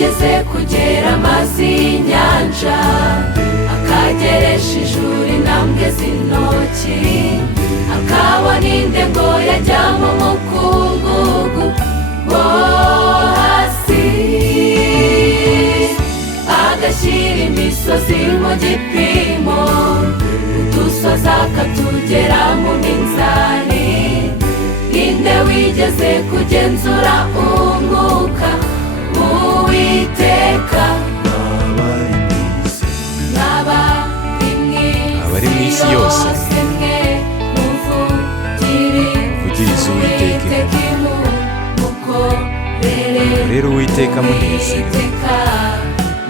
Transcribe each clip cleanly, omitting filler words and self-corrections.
wigeze kugera amazi y'inyanja akageresha ijuru intambwe z'intoki, akabona indego yajya mu mukungugu wo hasi, agashyira imisozi mu gipimo, udusozi akatugera mu minzani. Ninde wigeze kugenzura umwuka w'Uwiteka? abari mu isi yose muvugirize Uwiteka, mukorere Uwiteka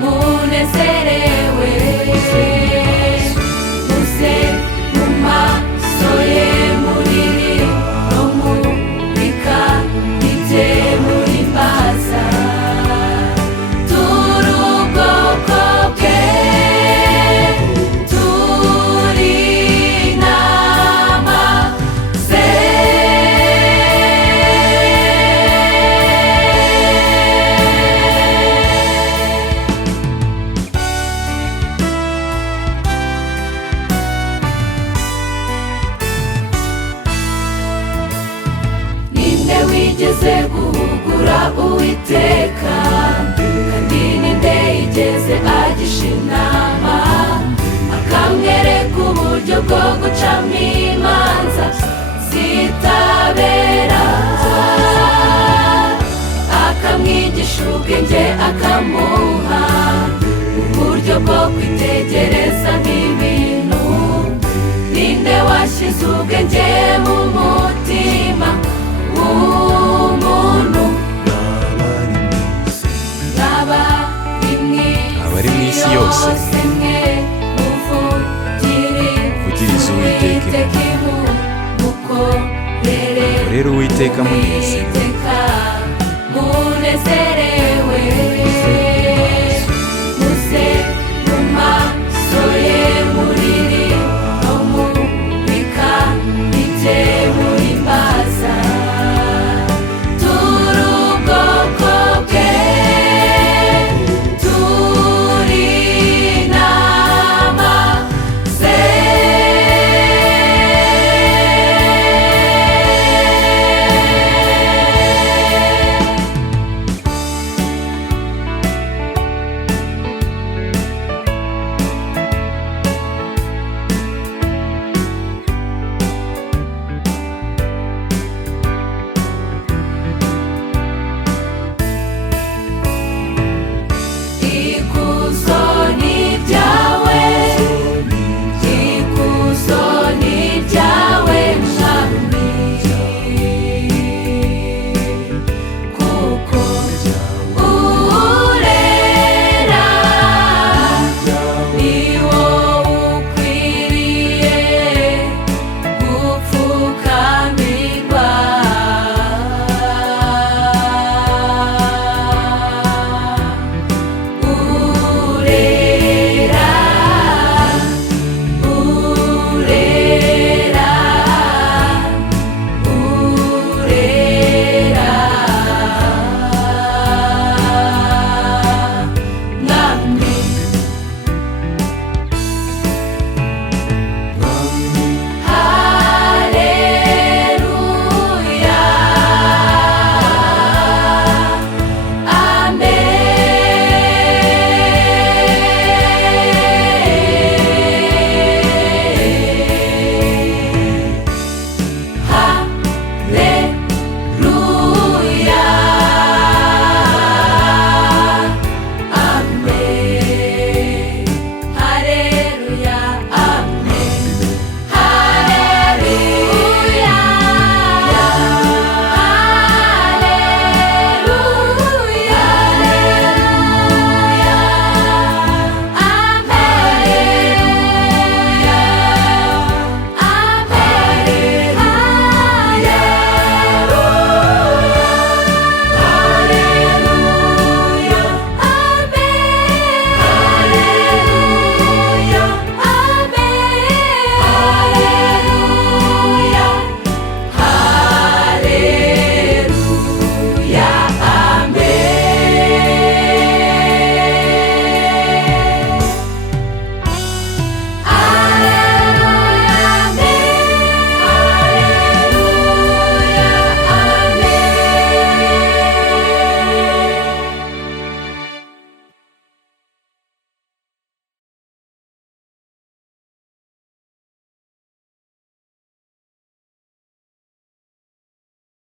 munezerewe, muze mu maso ye muriri no mubika ibye muhimbaza. Turi ubwoko bwe, turi intama ze. Ninde wigeze guhugura Uwiteka, kandi ninde yigeze agisha inama, akamwereka uburyo bwo gucamo imanza zitabera, akamwigisha ubwenge, akamuha uburyo bwo kwitegereza n'ibintu. Ninde washyize ubwenge mu mutima w'umuntu? abari mu isi yose muvugirize Uwiteka, mukorere Uwiteka munezerewe.